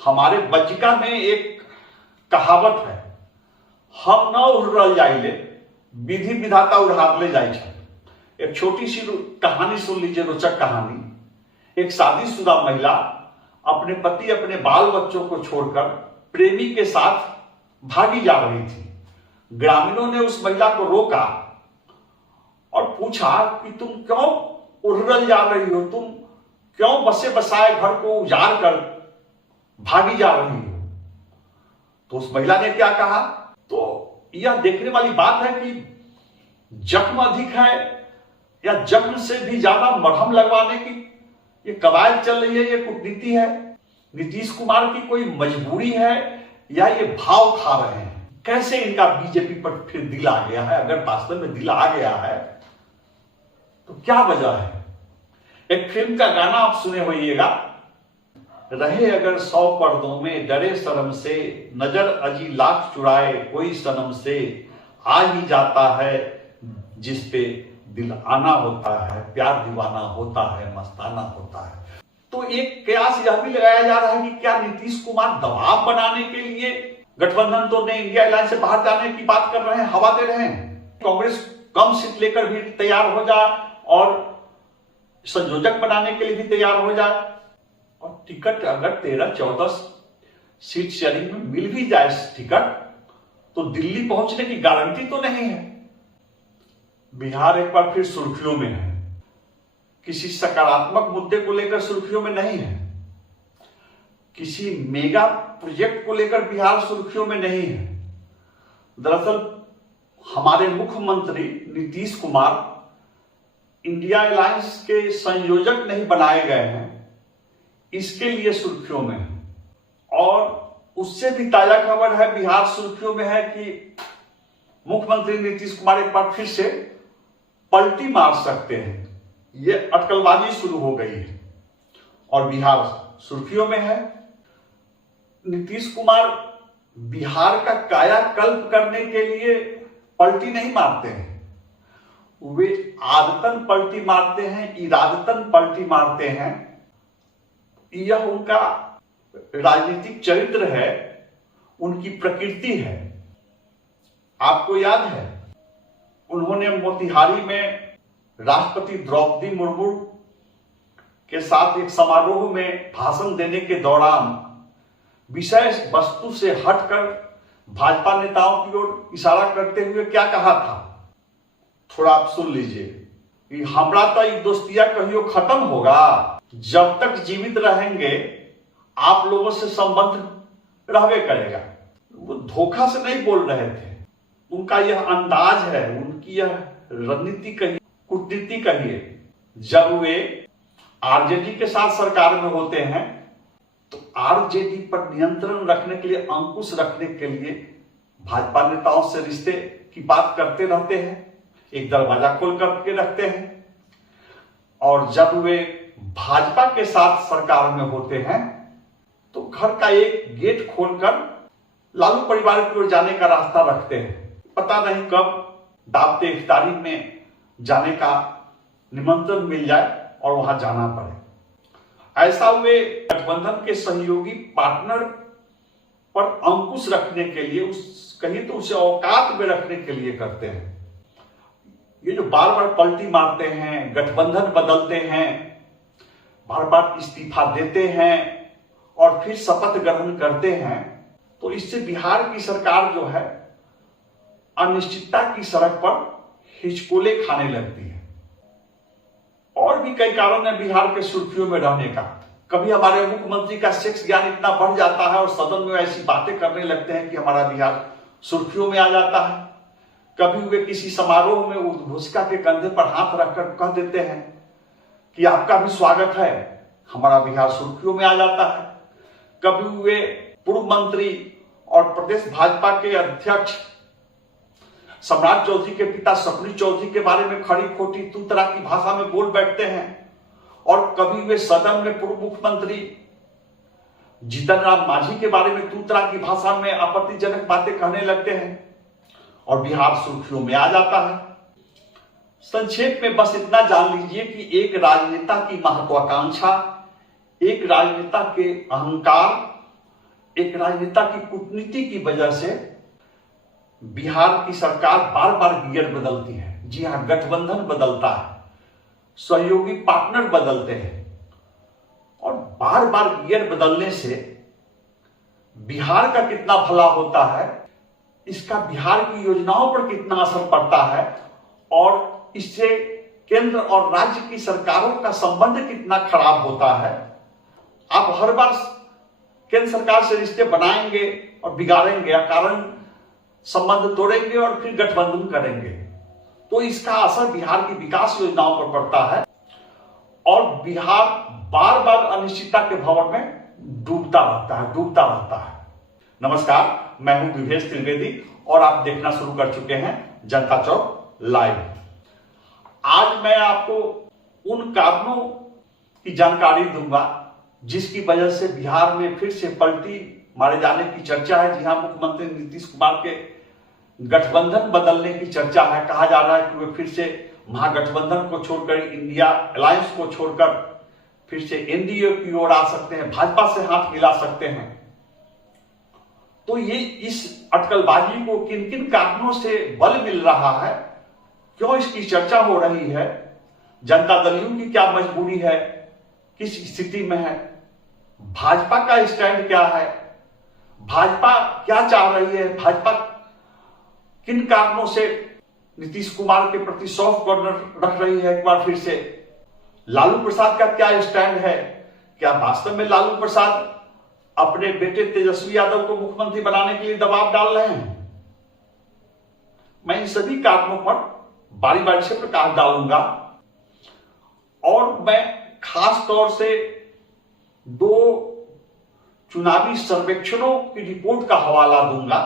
हमारे बज्जिका में एक कहावत है, हम न उड़ल जाइले विधि विधाता उड़ार ले जाए। एक छोटी सी कहानी सुन लीजिए, रोचक कहानी। एक शादीशुदा महिला अपने पति अपने बाल बच्चों को छोड़कर प्रेमी के साथ भागी जा रही थी। ग्रामीणों ने उस महिला को रोका और पूछा कि तुम क्यों उड़ल जा रही हो, तुम क्यों बसे बसाए घर को उजाड़ कर भागी जा रही हो। तो उस महिला ने क्या कहा, तो यह देखने वाली बात है कि जख्म अधिक है या जख्म से भी ज्यादा मरहम लगवाने की ये कवायद चल रही है, ये कूटनीति है। नीतीश कुमार की कोई मजबूरी है या ये भाव खा रहे हैं? कैसे इनका बीजेपी पर फिर दिल आ गया है? अगर वास्तव में दिल आ गया है तो क्या वजह है? एक फिल्म का गाना आप सुने होइएगा, रहे अगर 100 पर्दों में डरे शर्म से, नजर अजी लाख चुराए कोई सनम से, आ ही जाता है जिस पे दिल आना होता है, प्यार दीवाना होता है, मस्ताना होता है। तो एक कयास यह भी लगाया जा रहा है कि क्या नीतीश कुमार दबाव बनाने के लिए गठबंधन तो ने इंडिया अलायंस से बाहर जाने की बात कर रहे हैं, हवा दे रहे हैं। कांग्रेस कम सीट लेकर भी तैयार हो जाए और संयोजक बनाने के लिए भी तैयार हो जाए, और टिकट अगर 13-14 सीट शेयरिंग में मिल भी जाए टिकट, तो दिल्ली पहुंचने की गारंटी तो नहीं है। बिहार एक बार फिर सुर्खियों में है, किसी सकारात्मक मुद्दे को लेकर सुर्खियों में नहीं है, किसी मेगा प्रोजेक्ट को लेकर बिहार सुर्खियों में नहीं है। दरअसल हमारे मुख्यमंत्री नीतीश कुमार इंडिया अलायंस के संयोजक नहीं बनाए गए हैं, इसके लिए सुर्खियों में है। और उससे भी ताजा खबर है, बिहार सुर्खियों में है कि मुख्यमंत्री नीतीश कुमार एक बार फिर से पलटी मार सकते हैं। ये अटकलबाजी शुरू हो गई है और बिहार सुर्खियों में है। नीतीश कुमार बिहार का कायाकल्प करने के लिए पलटी नहीं मारते हैं, वे आदतन पलटी मारते हैं, इरादतन पलटी मारते हैं। यह उनका राजनीतिक चरित्र है, उनकी प्रकृति है। आपको याद है, उन्होंने मोतिहारी में राष्ट्रपति द्रौपदी मुर्मू के साथ एक समारोह में भाषण देने के दौरान विषय वस्तु से हटकर भाजपा नेताओं की ओर इशारा करते हुए क्या कहा था, थोड़ा आप सुन लीजिए। कि हमरा तो ये दोस्तिया कहियो खत्म होगा, जब तक जीवित रहेंगे आप लोगों से संबंध रहवे करेगा। वो धोखा से नहीं बोल रहे थे, उनका यह अंदाज है, उनकी यह रणनीति कहिए, कूटनीति कहिए। जब वे आरजेडी के साथ सरकार में होते हैं तो आरजेडी पर नियंत्रण रखने के लिए, अंकुश रखने के लिए भाजपा नेताओं से रिश्ते की बात करते रहते हैं, एक दरवाजा खोल करके रखते हैं। और जब वे भाजपा के साथ सरकार में होते हैं तो घर का एक गेट खोलकर लालू परिवार की ओर जाने का रास्ता रखते हैं। पता नहीं कब दावते इफ्तारी में जाने का निमंत्रण मिल जाए और वहां जाना पड़े। ऐसा वे गठबंधन के सहयोगी पार्टनर पर अंकुश रखने के लिए, उस कहीं तो उसे औकात में रखने के लिए करते हैं। ये जो बार बार पलटी मारते हैं, गठबंधन बदलते हैं, बार बार इस्तीफा देते हैं और फिर शपथ ग्रहण करते हैं, तो इससे बिहार की सरकार जो है अनिश्चितता की सड़क पर हिचकोले खाने लगती है। और भी कई कारण है बिहार के सुर्खियों में रहने का। कभी हमारे मुख्यमंत्री का सेक्स ज्ञान इतना बढ़ जाता है और सदन में ऐसी बातें करने लगते हैं कि हमारा बिहार सुर्खियों में आ जाता है। कभी वे किसी समारोह में उद्घोषिका के कंधे पर हाथ रखकर कह देते हैं कि आपका भी स्वागत है, हमारा बिहार सुर्खियों में आ जाता है। कभी वे पूर्व मंत्री और प्रदेश भाजपा के अध्यक्ष सम्राट चौधरी के पिता सपनी चौधरी के बारे में खड़ी खोटी तू तरह की भाषा में बोल बैठते हैं। और कभी वे सदन में पूर्व मुख्यमंत्री जीतन राम मांझी के बारे में तू तरह की भाषा में आपत्तिजनक बातें कहने लगते हैं और बिहार सुर्खियों में आ जाता है। संक्षेप में बस इतना जान लीजिए कि एक राजनेता की महत्वाकांक्षा, एक राजनेता के अहंकार एक राजनेता की कूटनीति की वजह से बिहार की सरकार बार बार गियर बदलती है। जी हां, गठबंधन बदलता है, सहयोगी पार्टनर बदलते हैं और बार बार गियर बदलने से बिहार का कितना भला होता है, इसका बिहार की योजनाओं पर कितना असर पड़ता है और इससे केंद्र और राज्य की सरकारों का संबंध कितना खराब होता है। आप हर बार केंद्र सरकार से रिश्ते बनाएंगे और बिगाड़ेंगे, कारण संबंध तोड़ेंगे और फिर गठबंधन करेंगे, तो इसका असर बिहार की विकास योजनाओं पर पड़ता है और बिहार बार बार अनिश्चितता के भंवर में डूबता रहता है। नमस्कार, मैं हूं विवेश त्रिवेदी और आप देखना शुरू कर चुके हैं जनता चौक लाइव। आज मैं आपको उन कारणों की जानकारी दूंगा जिसकी वजह से बिहार में फिर से पलटी मारे जाने की चर्चा है। जी हां, मुख्यमंत्री नीतीश कुमार के गठबंधन बदलने की चर्चा है। कहा जा रहा है कि वे फिर से महागठबंधन को छोड़कर, इंडिया अलायंस को छोड़कर फिर से एनडीए की ओर आ सकते हैं, भाजपा से हाथ मिला सकते हैं। तो ये इस अटकलबाजी को किन किन कारणों से बल मिल रहा है, क्यों इसकी चर्चा हो रही है, जनता दलियों की क्या मजबूरी है, किस स्थिति में है, भाजपा का स्टैंड क्या है, भाजपा क्या चाह रही है, भाजपा किन कारणों से नीतीश कुमार के प्रति सॉफ्ट कॉर्नर रख रही है। एक बार फिर से लालू प्रसाद का क्या स्टैंड है, क्या वास्तव में लालू प्रसाद अपने बेटे तेजस्वी यादव को मुख्यमंत्री बनाने के लिए दबाव डाल रहे हैं। मैं इन सभी कारणों पर बारी बारी से प्रकाश डालूंगा और मैं खास तौर से दो चुनावी सर्वेक्षणों की रिपोर्ट का हवाला दूंगा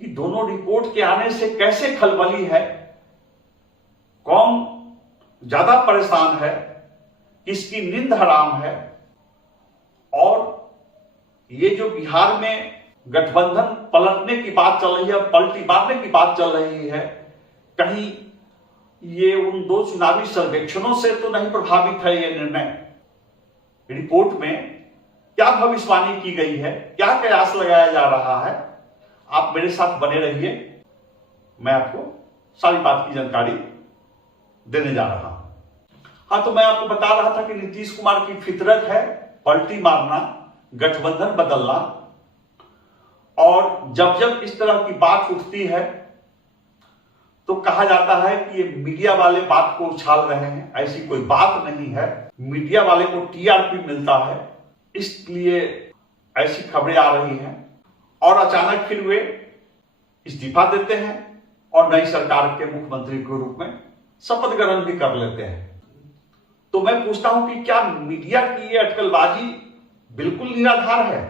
कि दोनों रिपोर्ट के आने से कैसे खलबली है, कौन ज्यादा परेशान है, किसकी नींद हराम है और ये जो बिहार में गठबंधन पलटने की बात चल रही है, पलटी मारने की बात चल रही है, कहीं ये उन दो चुनावी सर्वेक्षणों से तो नहीं प्रभावित है। ये निर्णय रिपोर्ट में क्या भविष्यवाणी की गई है, क्या कयास लगाया जा रहा है, आप मेरे साथ बने रहिए, मैं आपको सारी बात की जानकारी देने जा रहा हूं। हाँ, तो मैं आपको बता रहा था कि नीतीश कुमार की फितरत है पलटी मारना, गठबंधन बदलना, और जब जब इस तरह की बात उठती है तो कहा जाता है कि ये मीडिया वाले बात को उछाल रहे हैं। ऐसी कोई बात नहीं है, मीडिया वाले को टीआरपी मिलता है, इसलिए ऐसी खबरें आ रही हैं और अचानक फिर वे इस्तीफा देते हैं और नई सरकार के मुख्यमंत्री के रूप में शपथ ग्रहण भी कर लेते हैं। तो मैं पूछता हूं कि क्या मीडिया की ये अटकलबाजी बिल्कुल निराधार है?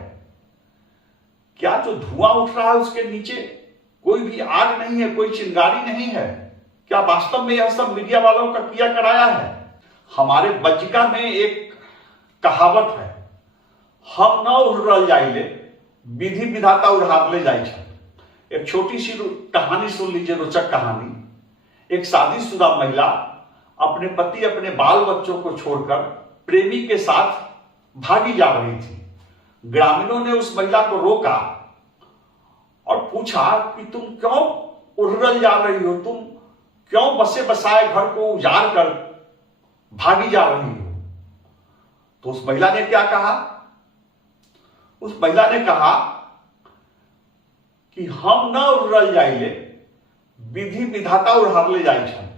क्या जो धुआं उठ रहा है उसके नीचे कोई भी आग नहीं है, कोई चिंगारी नहीं है? क्या वास्तव में यह सब मीडिया वालों का किया कराया है? हमारे बज्जिका में एक कहावत है, हम न उड़ल जाइले विधि विधाता उड़ावले जाय छे। एक छोटी सी कहानी सुन लीजिए, रोचक कहानी। एक शादीशुदा महिला अपने पति, अपने बाल बच्चों को छोड़कर प्रेमी के साथ भागी जा रही थी। ग्रामीणों ने उस महिला को रोका और पूछा कि तुम क्यों उड़ल जा रही हो, तुम क्यों बसे बसाए घर को उजाड़ कर भागी जा रही हो? तो उस महिला ने क्या कहा? उस महिला ने कहा कि हम न उड़ल जाइले विधि विधाता उड़ावले जाय छे।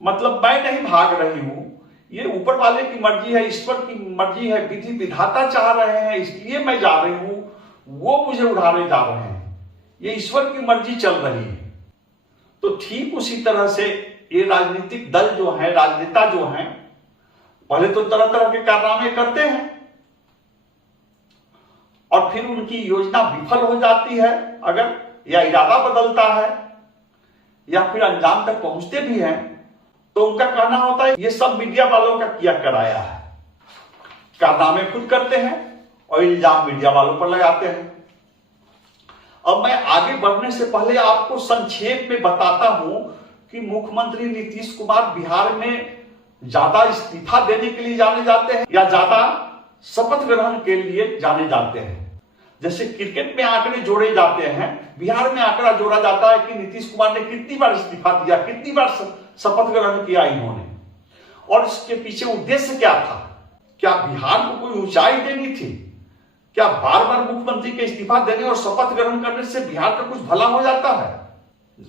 मतलब मैं नहीं भाग रही हूं, ये ऊपर वाले की मर्जी है, ईश्वर की मर्जी है, विधि विधाता चाह रहे हैं इसलिए मैं जा रही हूं, वो मुझे उड़ाने जा रहे हैं, ये ईश्वर की मर्जी चल रही है। तो ठीक उसी तरह से ये राजनीतिक दल जो है, राजनेता जो हैं, पहले तो तरह तरह के कारनामे करते हैं और फिर उनकी योजना विफल हो जाती है अगर, या इरादा बदलता है या फिर अंजाम तक पहुंचते भी हैं, तो उनका कहना होता है ये सब मीडिया वालों का किया कराया है। कारनामे खुद करते हैं और इल्जाम मीडिया वालों पर लगाते हैं। अब मैं आगे बढ़ने से पहले आपको संक्षेप में बताता हूं कि मुख्यमंत्री नीतीश कुमार बिहार में ज्यादा इस्तीफा देने के लिए जाने जाते हैं या ज्यादा शपथ ग्रहण के लिए जाने जाते हैं। जैसे क्रिकेट में आंकड़े जोड़े जाते हैं, बिहार में आंकड़ा जोड़ा जाता है कि नीतीश कुमार ने कितनी बार इस्तीफा दिया, कितनी बार शपथ ग्रहण किया इन्होंने, और इसके पीछे उद्देश्य क्या था। क्या बिहार को कोई ऊंचाई देनी थी? क्या बार बार मुख्यमंत्री के इस्तीफा देने और शपथ ग्रहण करने से बिहार का कुछ भला हो जाता है?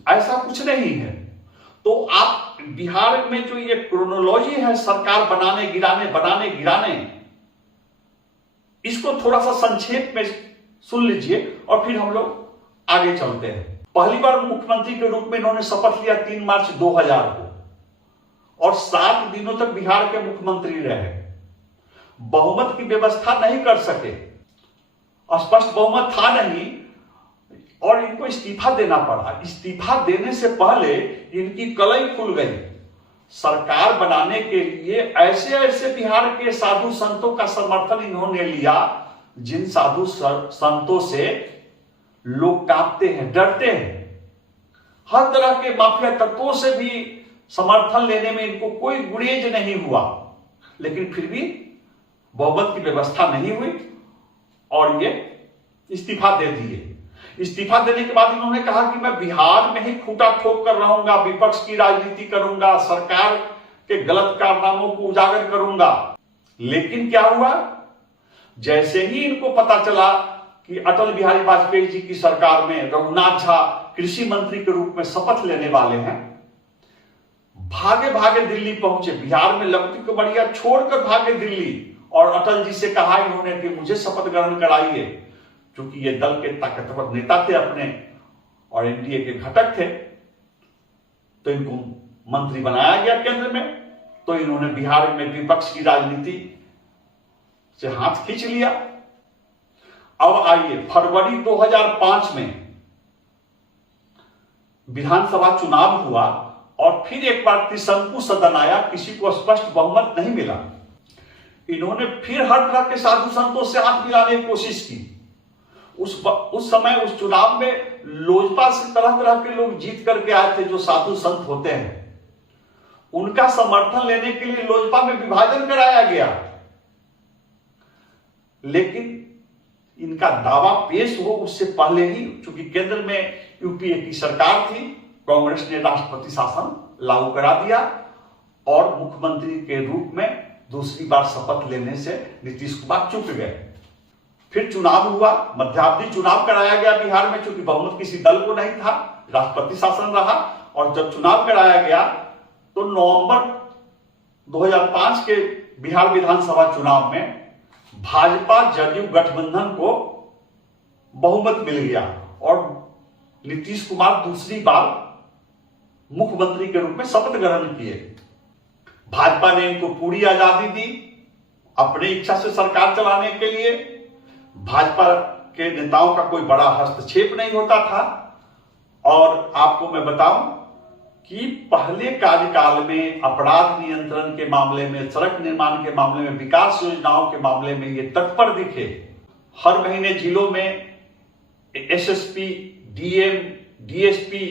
ऐसा कुछ नहीं है। तो आप बिहार में जो ये क्रोनोलॉजी है सरकार बनाने गिराने, इसको थोड़ा सा संक्षेप में सुन लीजिए और फिर हम लोग आगे चलते हैं। पहली बार मुख्यमंत्री के रूप में इन्होंने शपथ लिया 3 मार्च 2000 को और 7 दिनों तक बिहार के मुख्यमंत्री रहे। बहुमत की व्यवस्था नहीं कर सके, स्पष्ट बहुमत था नहीं और इनको इस्तीफा देना पड़ा। इस्तीफा देने से पहले इनकी कलई खुल गई। सरकार बनाने के लिए ऐसे बिहार के साधु संतों का समर्थन इन्होंने लिया जिन साधु संतों से लोग कांपते हैं, डरते हैं। हर तरह के माफिया तत्वों से भी समर्थन लेने में इनको कोई गुरेज नहीं हुआ, लेकिन फिर भी बहुमत की व्यवस्था नहीं हुई और ये इस्तीफा दे दिए। इस्तीफा देने के बाद इन्होंने कहा कि मैं बिहार में ही खूंटा ठोक कर रहूंगा, विपक्ष की राजनीति करूंगा, सरकार के गलत कारनामों को उजागर करूंगा। लेकिन क्या हुआ, जैसे ही इनको पता चला कि अटल बिहारी वाजपेयी जी की सरकार में रघुनाथ झा कृषि मंत्री के रूप में शपथ लेने वाले हैं, भागे भागे दिल्ली पहुंचे। बिहार में लगती को बढ़िया छोड़कर भागे दिल्ली और अटल जी से कहा इन्होंने कि मुझे शपथ ग्रहण कराइए, क्योंकि ये दल के ताकतवर नेता थे अपने और एनडीए के घटक थे। तो इनको मंत्री बनाया गया केंद्र में, तो इन्होंने बिहार में विपक्ष की राजनीति से हाथ खींच लिया। अब आइए, फरवरी 2005 में विधानसभा चुनाव हुआ और फिर एक बार त्रिशंकु सदन आया, किसी को स्पष्ट बहुमत नहीं मिला। इन्होंने फिर हर तरह के साधु संतों से हाथ मिलाने की कोशिश की। उस समय उस चुनाव में लोजपा से तरह तरह के लोग जीत करके आए थे, जो साधु संत होते हैं। उनका समर्थन लेने के लिए लोजपा में विभाजन कराया गया, लेकिन इनका दावा पेश हो उससे पहले ही, चूंकि केंद्र में यूपीए की सरकार थी, कांग्रेस ने राष्ट्रपति शासन लागू करा दिया और मुख्यमंत्री के रूप में दूसरी बार शपथ लेने से नीतीश कुमार चूक गए। फिर चुनाव हुआ, मध्यावधि चुनाव कराया गया बिहार में, चूंकि बहुमत किसी दल को नहीं था, राष्ट्रपति शासन रहा। और जब चुनाव कराया गया तो नवंबर 2005 के बिहार विधानसभा चुनाव में भाजपा जदयू गठबंधन को बहुमत मिल गया और नीतीश कुमार दूसरी बार मुख्यमंत्री के रूप में शपथ ग्रहण किए। भाजपा ने इनको पूरी आजादी दी अपनी इच्छा से सरकार चलाने के लिए। भाजपा के नेताओं का कोई बड़ा हस्तक्षेप नहीं होता था। और आपको मैं बताऊं कि पहले कार्यकाल में अपराध नियंत्रण के मामले में, सड़क निर्माण के मामले में, विकास योजनाओं के मामले में ये तत्पर दिखे। हर महीने जिलों में एसएसपी, डीएम, डीएसपी,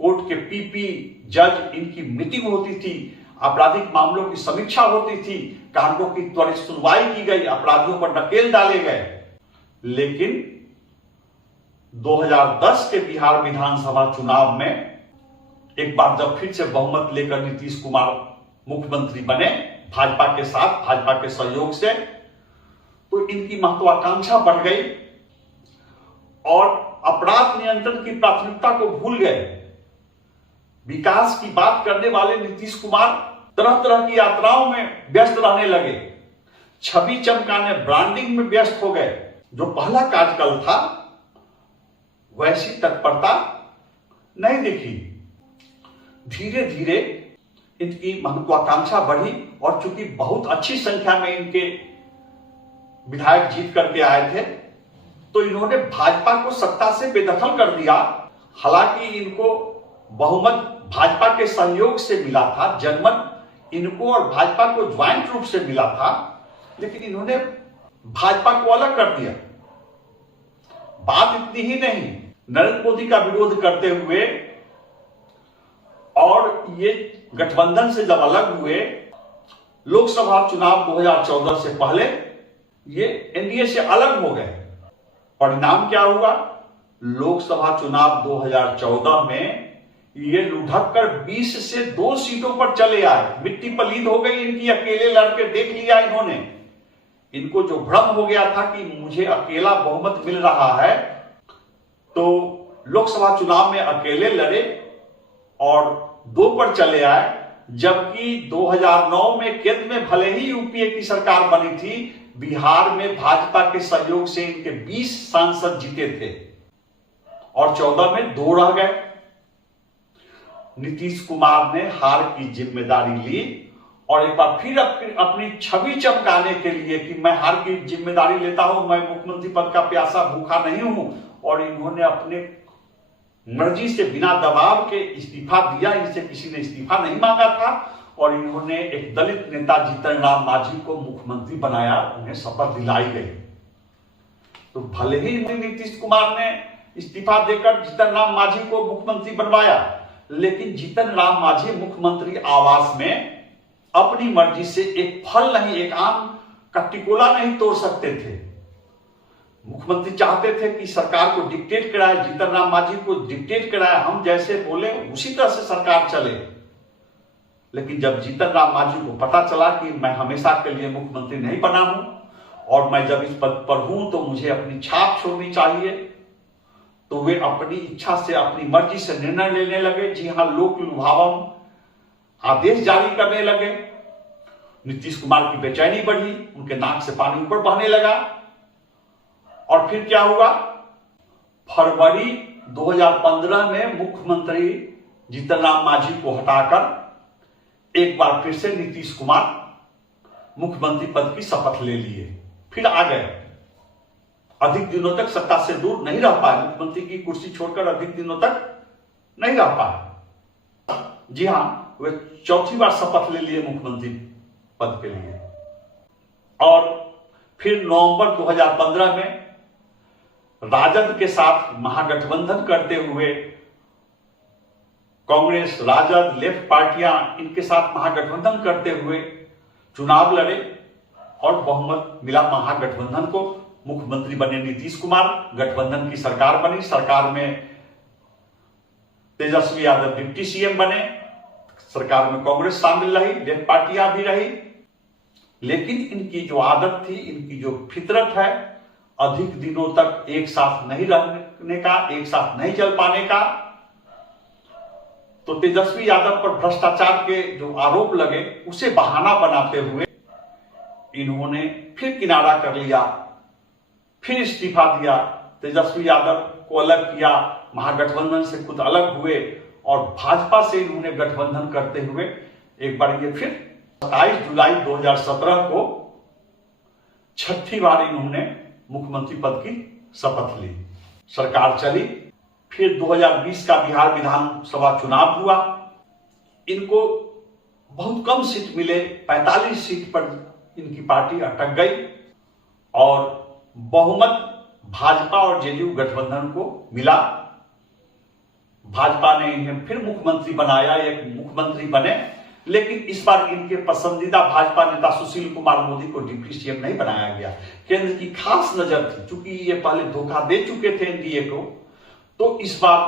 कोर्ट के पीपी, जज, इनकी मीटिंग होती थी, आपराधिक मामलों की समीक्षा होती थी, कांडों की त्वरित सुनवाई की गई, अपराधियों पर नकेल डाले गए। लेकिन 2010 के बिहार विधानसभा चुनाव में एक बार जब फिर से बहुमत लेकर नीतीश कुमार मुख्यमंत्री बने भाजपा के साथ, भाजपा के सहयोग से, तो इनकी महत्वाकांक्षा बढ़ गई और अपराध नियंत्रण की प्राथमिकता को भूल गए। विकास की बात करने वाले नीतीश कुमार तरह तरह की यात्राओं में व्यस्त रहने लगे, छवि चमकाने, ब्रांडिंग में व्यस्त हो गए। जो पहला कार्यकाल था वैसी तत्परता नहीं दिखी। धीरे धीरे इनकी महत्वाकांक्षा बढ़ी और चूंकि बहुत अच्छी संख्या में इनके विधायक जीत करके आए थे, तो इन्होंने भाजपा को सत्ता से बेदखल कर दिया। हालांकि इनको बहुमत भाजपा के सहयोग से मिला था, जनमत इनको और भाजपा को ज्वाइंट रूप से मिला था, लेकिन इन्होंने भाजपा को अलग कर दिया। बात इतनी ही नहीं, नरेंद्र मोदी का विरोध करते हुए और ये गठबंधन से जब अलग हुए, लोकसभा चुनाव 2014 से पहले ये एनडीए से अलग हो गए। परिणाम क्या हुआ? लोकसभा चुनाव 2014 में ये लुढ़क कर 20 से 2 सीटों पर चले आए। मिट्टी पलीद हो गई इनकी, अकेले लड़के देख लिया इन्होंने। इनको जो भ्रम हो गया था कि मुझे अकेला बहुमत मिल रहा है, तो लोकसभा चुनाव में अकेले लड़े और 2 पर चले आए। जबकि 2009 में केंद्र में भले ही यूपीए की सरकार बनी थी, बिहार में भाजपा के सहयोग से इनके 20 सांसद जीते थे और 14 में 2 रह गए। नीतीश कुमार ने हार की जिम्मेदारी ली और एक बार फिर अपनी छवि चमकाने के लिए कि मैं हार की जिम्मेदारी लेता हूं, मैं मुख्यमंत्री पद का प्यासा भूखा नहीं हूं, और इन्होंने अपने मर्जी से बिना दबाव के इस्तीफा दिया। इनसे किसी ने इस्तीफा नहीं मांगा था और इन्होंने एक दलित नेता जीतन राम मांझी को मुख्यमंत्री बनाया, उन्हें शपथ दिलाई गई। तो भले ही नीतीश कुमार ने इस्तीफा देकर जीतन राम मांझी को मुख्यमंत्री बनवाया, लेकिन जीतन राम मांझी मुख्यमंत्री आवास में अपनी मर्जी से एक फल नहीं, एक आम का टिकोला नहीं तोड़ सकते थे। मुख्यमंत्री चाहते थे कि सरकार को डिक्टेट कराए, जीतन राम मांझी को डिक्टेट कराए, हम जैसे बोले उसी तरह से सरकार चले। लेकिन जब जीतन राम मांझी को पता चला कि मैं हमेशा के लिए मुख्यमंत्री नहीं बना हूं और मैं जब इस पद पर हूं तो मुझे अपनी छाप छोड़नी चाहिए, तो वे अपनी इच्छा से, अपनी मर्जी से निर्णय लेने लगे। जी हां, लोक लुभावन आदेश जारी करने लगे। नीतीश कुमार की बेचैनी बढ़ी, उनके नाक से पानी ऊपर बहने लगा। और फिर क्या हुआ? फरवरी 2015 में मुख्यमंत्री जीतन राम मांझी को हटाकर एक बार फिर से नीतीश कुमार मुख्यमंत्री पद की शपथ ले लिए, फिर आ गए। अधिक दिनों तक सत्ता से दूर नहीं रह पाए, मुख्यमंत्री की कुर्सी छोड़कर अधिक दिनों तक नहीं रह पाए। जी हां, वे चौथी बार शपथ ले लिए मुख्यमंत्री पद के लिए। और फिर नवंबर 2015 में राजद के साथ महागठबंधन करते हुए, कांग्रेस, राजद, लेफ्ट पार्टियां इनके साथ महागठबंधन करते हुए चुनाव लड़े और बहुमत मिला महागठबंधन को। मुख्यमंत्री बने नीतीश कुमार, गठबंधन की सरकार बनी। सरकार में तेजस्वी यादव डिप्टी सीएम बने, सरकार में कांग्रेस शामिल रही, लेफ्ट पार्टियां भी रही। लेकिन इनकी जो आदत थी, इनकी जो फितरत है, अधिक दिनों तक एक साथ नहीं रहने का, एक साथ नहीं चल पाने का। तो तेजस्वी यादव पर भ्रष्टाचार के जो आरोप लगे, उसे बहाना बनाते हुए इन्होंने फिर किनारा कर लिया, फिर इस्तीफा दिया, तेजस्वी यादव को अलग किया, महागठबंधन से खुद अलग हुए और भाजपा से इन्होंने गठबंधन करते हुए एक बार ये फिर 27 जुलाई 2017 को छठी बार इन्होंने मुख्यमंत्री पद की शपथ ली। सरकार चली। फिर 2020 का बिहार विधानसभा चुनाव हुआ। इनको बहुत कम सीट मिले, 45 सीट पर इनकी पार्टी अटक गई और बहुमत भाजपा और जेडीयू गठबंधन को मिला। भाजपा ने इन्हें फिर मुख्यमंत्री बनाया, एक मुख्यमंत्री बने। लेकिन इस बार इनके पसंदीदा भाजपा नेता सुशील कुमार मोदी को डिप्टी सीएम नहीं बनाया गया। केंद्र की खास नजर थी, चूंकि ये पहले धोखा दे चुके थे एनडीए को, तो इस बार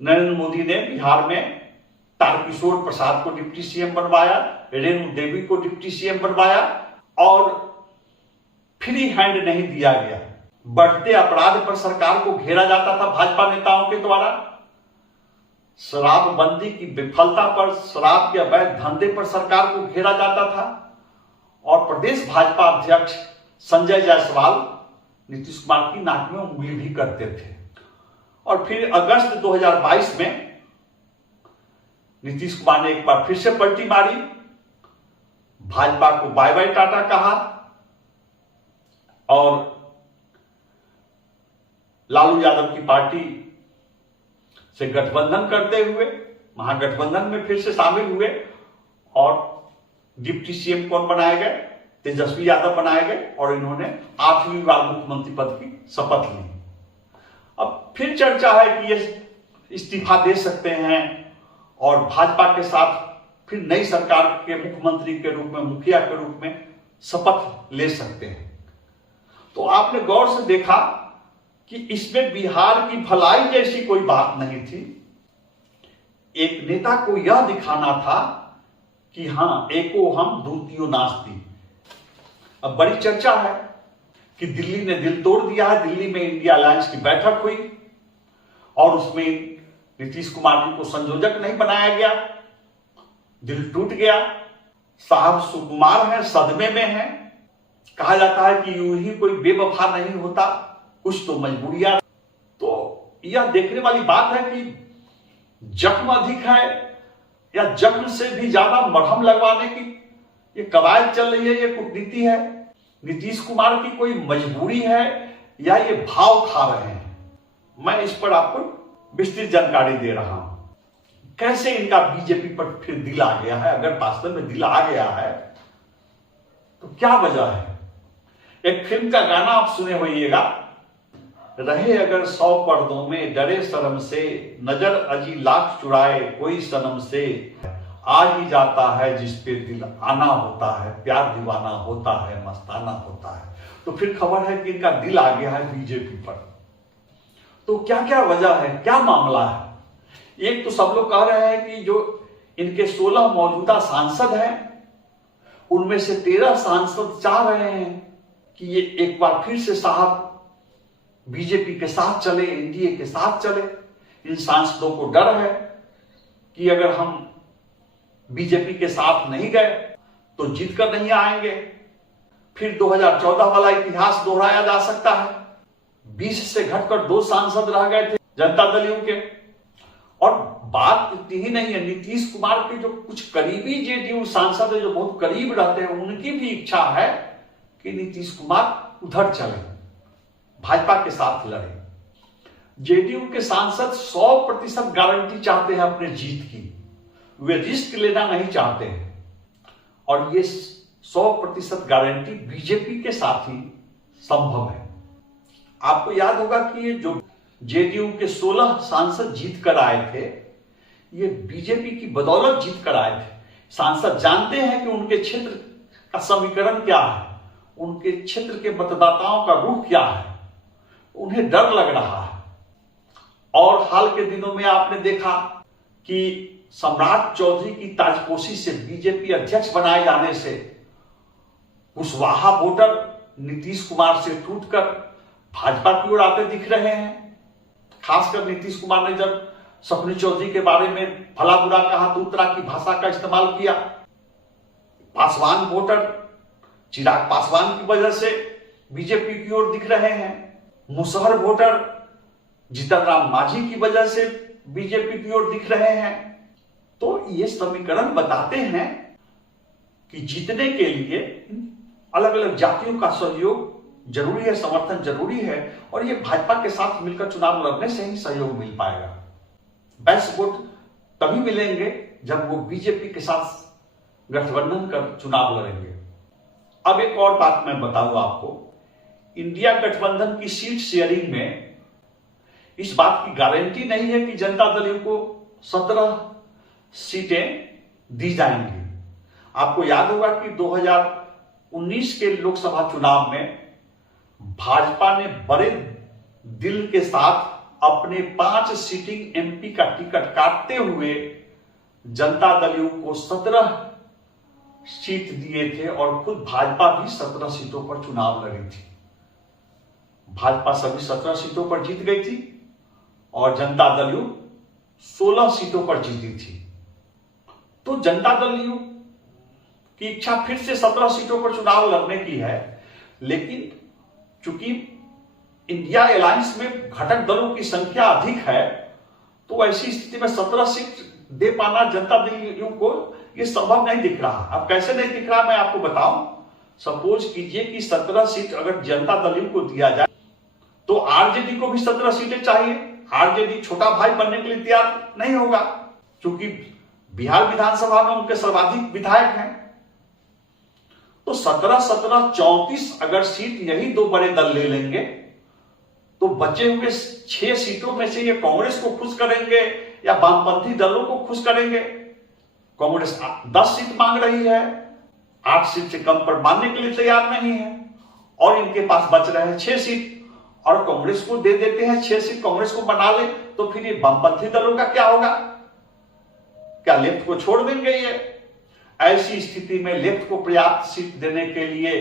नरेंद्र मोदी ने बिहार में तारकिशोर प्रसाद को डिप्टी सीएम बनवाया, रेणु देवी को डिप्टी सीएम बनवाया और फ्री हैंड नहीं दिया गया। बढ़ते अपराध पर सरकार को घेरा जाता था भाजपा नेताओं के द्वारा। शराबबंदी की विफलता पर, शराब के अवैध धंधे पर सरकार को घेरा जाता था और प्रदेश भाजपा अध्यक्ष संजय जायसवाल नीतीश कुमार की नाक में उंगली भी करते थे। और फिर अगस्त 2022 में नीतीश कुमार ने एक बार फिर से पलटी मारी, भाजपा को बाय बाय टाटा कहा और लालू यादव की पार्टी से गठबंधन करते हुए महागठबंधन में फिर से शामिल हुए और डिप्टी सीएम कौन बनाए गए? तेजस्वी यादव बनाए गए और इन्होंने 8वीं बार मुख्यमंत्री पद की शपथ ली। अब फिर चर्चा है कि ये इस्तीफा दे सकते हैं और भाजपा के साथ फिर नई सरकार के मुख्यमंत्री के रूप में, मुखिया के रूप में शपथ ले सकते हैं। तो आपने गौर से देखा कि इसमें बिहार की भलाई जैसी कोई बात नहीं थी। एक नेता को यह दिखाना था कि हां, एको हम द्वितीयो नास्ति। अब बड़ी चर्चा है कि दिल्ली ने दिल तोड़ दिया है। दिल्ली में इंडिया अलायंस की बैठक हुई और उसमें नीतीश कुमार जी को संयोजक नहीं बनाया गया, दिल टूट गया। साहब सुकुमार हैं, सदमे में हैं। कहा जाता है कि यूं ही कोई बेवफा नहीं होता, कुछ तो मजबूरियां। तो यह देखने वाली बात है कि जख्म अधिक है या जख्म से भी ज्यादा मरहम लगवाने की ये कवायद चल रही है, ये कूटनीति है। नीतीश कुमार की कोई मजबूरी है या ये भाव खा रहे हैं? मैं इस पर आपको विस्तृत जानकारी दे रहा हूं। कैसे इनका बीजेपी पर फिर दिल आ गया है? अगर वास्तव में दिल आ गया है तो क्या वजह है? एक फिल्म का गाना आप सुने होइएगा, रहे अगर 100 पर्दों में, डरे शर्म से, नजर अजी लाख चुराए कोई सनम से, आ ही जाता है जिस पे दिल आना होता है, प्यार दीवाना होता है, मस्ताना होता है। तो फिर खबर है कि इनका दिल आ गया है बीजेपी पर। तो क्या क्या वजह है, क्या मामला है? एक तो सब लोग कह रहे हैं कि जो इनके 16 मौजूदा सांसद हैं उनमें से 13 सांसद चाह रहे हैं कि ये एक बार फिर से साहब बीजेपी के साथ चले, एनडीए के साथ चले। इन सांसदों को डर है कि अगर हम बीजेपी के साथ नहीं गए तो जीत कर नहीं आएंगे, फिर 2014 वाला इतिहास दोहराया जा सकता है। 20 से घटकर 2 सांसद रह गए थे जनता दल के। और बात इतनी ही नहीं है, नीतीश कुमार के जो कुछ करीबी जेडीयू सांसद है, जो बहुत करीब रहते हैं, उनकी भी इच्छा है कि नीतीश कुमार उधर चले, भाजपा के साथ लड़े। जेडीयू के सांसद 100% गारंटी चाहते हैं अपने जीत की, वे रिस्क लेना नहीं चाहते हैं। और ये 100% गारंटी बीजेपी के साथ ही संभव है। आपको याद होगा कि ये जो जेडीयू के 16 सांसद जीत कर आए थे, ये बीजेपी की बदौलत जीत कर आए थे। सांसद जानते हैं कि उनके क्षेत्र का समीकरण क्या है, उनके क्षेत्र के मतदाताओं का रुख क्या है, उन्हें डर लग रहा है। और हाल के दिनों में आपने देखा कि सम्राट चौधरी की ताजपोशी से बीजेपी अध्यक्ष बनाए जाने से कुशवाहा वोटर नीतीश कुमार से टूटकर भाजपा की ओर आते दिख रहे हैं। खासकर नीतीश कुमार ने जब सपनी चौधरी के बारे में भला बुरा कहा तो उस तरह की भाषा का इस्तेमाल किया। पासवान वोटर चिराग पासवान की वजह से बीजेपी की ओर दिख रहे हैं। मुसहर वोटर जीतन राम मांझी की वजह से बीजेपी की ओर दिख रहे हैं। तो ये समीकरण बताते हैं कि जीतने के लिए अलग अलग जातियों का सहयोग जरूरी है, समर्थन जरूरी है। और ये भाजपा के साथ मिलकर चुनाव लड़ने से ही सहयोग मिल पाएगा। बेस्ट वोट तभी मिलेंगे जब वो बीजेपी के साथ गठबंधन कर चुनाव लड़ेंगे। अब एक और बात मैं बताऊं आपको, इंडिया गठबंधन की सीट शेयरिंग में इस बात की गारंटी नहीं है कि जनता दल को 17 सीटें दी जाएंगी। आपको याद होगा कि 2019 के लोकसभा चुनाव में भाजपा ने बड़े दिल के साथ अपने 5 सीटिंग एमपी का टिकट काटते हुए जनता दल को 17 सीट दिए थे और खुद भाजपा भी 17 सीटों पर चुनाव लड़ी थी। भाजपा सभी 17 सीटों पर जीत गई थी और जनता दल 16 सीटों पर जीती थी। तो जनता दल की इच्छा फिर से 17 सीटों पर चुनाव लड़ने की है, लेकिन चूंकि इंडिया अलायंस में घटक दलों की संख्या अधिक है, तो ऐसी स्थिति में 17 सीट दे पाना जनता दल को यह संभव नहीं दिख रहा। अब कैसे नहीं दिख रहा मैं आपको बताऊं। सपोज कीजिए कि 17 सीट अगर जनता दल को दिया जाए तो आरजेडी को भी 17 सीटें चाहिए। आरजेडी छोटा भाई बनने के लिए तैयार नहीं होगा, क्योंकि बिहार विधानसभा में उनके सर्वाधिक विधायक हैं। तो 17-17 34 अगर सीट यही 2 बड़े दल ले लेंगे तो बचे हुए 6 सीटों में से ये कांग्रेस को खुश करेंगे या वामपंथी दलों को खुश करेंगे। कांग्रेस 10 सीट मांग रही है, 8 सीट से कम पर मानने के लिए तैयार नहीं है। और इनके पास बच रहे हैं 6 सीट और कांग्रेस को दे देते हैं 6 सीट, कांग्रेस को बना ले तो फिर ये वामपंथी दलों का क्या होगा? क्या लेफ्ट को छोड़ देंगे ये? ऐसी स्थिति में लेफ्ट को पर्याप्त सीट देने के लिए,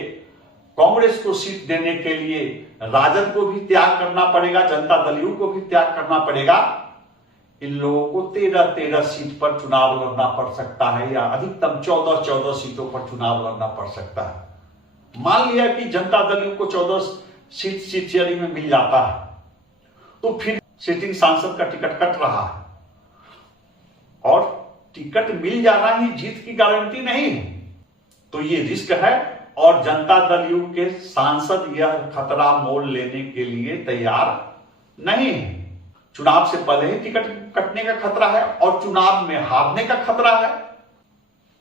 कांग्रेस को सीट देने के लिए राजद को भी त्याग करना पड़ेगा, जनता दल यू को भी त्याग करना पड़ेगा। इन लोगों को 13-13 सीट पर चुनाव लड़ना पड़ सकता है या अधिकतम 14-14 सीटों पर चुनाव लड़ना पड़ सकता है। मान लिया कि जनता दल यू को 14 सीट शेयरिंग में मिल जाता है तो फिर सिटिंग सांसद का टिकट कट रहा है और टिकट मिल जाना ही जीत की गारंटी नहीं है, तो ये रिस्क है और जनता दल यू के सांसद यह खतरा मोल लेने के लिए तैयार नहीं है। चुनाव से पहले ही टिकट कटने का खतरा है और चुनाव में हारने का खतरा है।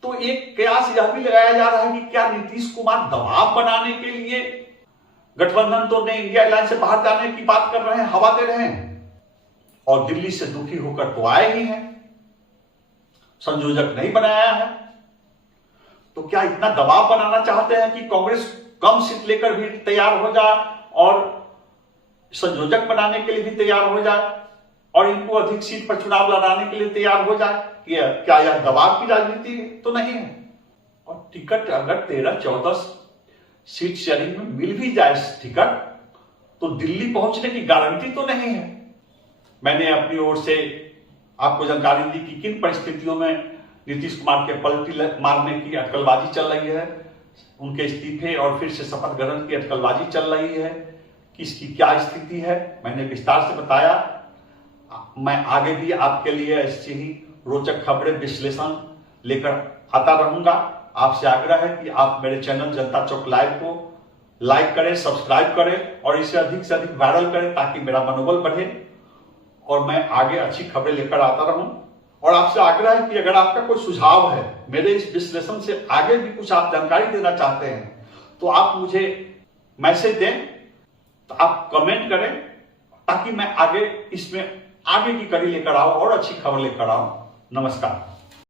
तो एक कयास यह भी लगाया जा रहा है कि क्या नीतीश कुमार दबाव बनाने के लिए गठबंधन तोड़ने, इंडिया अलायंस से बाहर जाने की बात कर रहे हैं, हवा दे रहे हैं और दिल्ली से दुखी होकर तो आए ही हैं, संयोजक नहीं बनाया है। तो क्या इतना दबाव बनाना चाहते हैं कि कांग्रेस कम सीट लेकर भी तैयार हो जाए और संयोजक बनाने के लिए भी तैयार हो जाए और इनको अधिक सीट पर चुनाव लड़ाने के लिए तैयार हो जाए? क्या यह दबाव की राजनीति है? तो नहीं है। और टिकट अगर 13-14 सीट शेयरिंग में मिल भी जाए टिकट तो दिल्ली पहुंचने की गारंटी तो नहीं है। मैंने अपनी ओर से आपको जानकारी दी कि किन परिस्थितियों में नीतीश कुमार के पलटी मारने की अटकलबाजी चल रही है, उनके इस्तीफे और फिर से शपथ ग्रहण की अटकलबाजी चल रही है, किसकी क्या स्थिति है, मैंने विस्तार से बताया। मैं आगे भी आपके लिए ऐसी ही रोचक खबरें, विश्लेषण लेकर आता रहूंगा। आपसे आग्रह है कि आप मेरे चैनल जनता चौक लाइव को लाइक करें, सब्सक्राइब करें और इसे अधिक से अधिक वायरल करें ताकि मेरा मनोबल बढ़े और मैं आगे अच्छी खबरें लेकर आता रहूं। और आपसे आग्रह है कि अगर आपका कोई सुझाव है, मेरे इस विश्लेषण से आगे भी कुछ आप जानकारी देना चाहते हैं तो आप मुझे मैसेज दें, तो आप कमेंट करें ताकि मैं आगे इसमें आगे की कड़ी लेकर आऊं और अच्छी खबर लेकर आऊं। नमस्कार।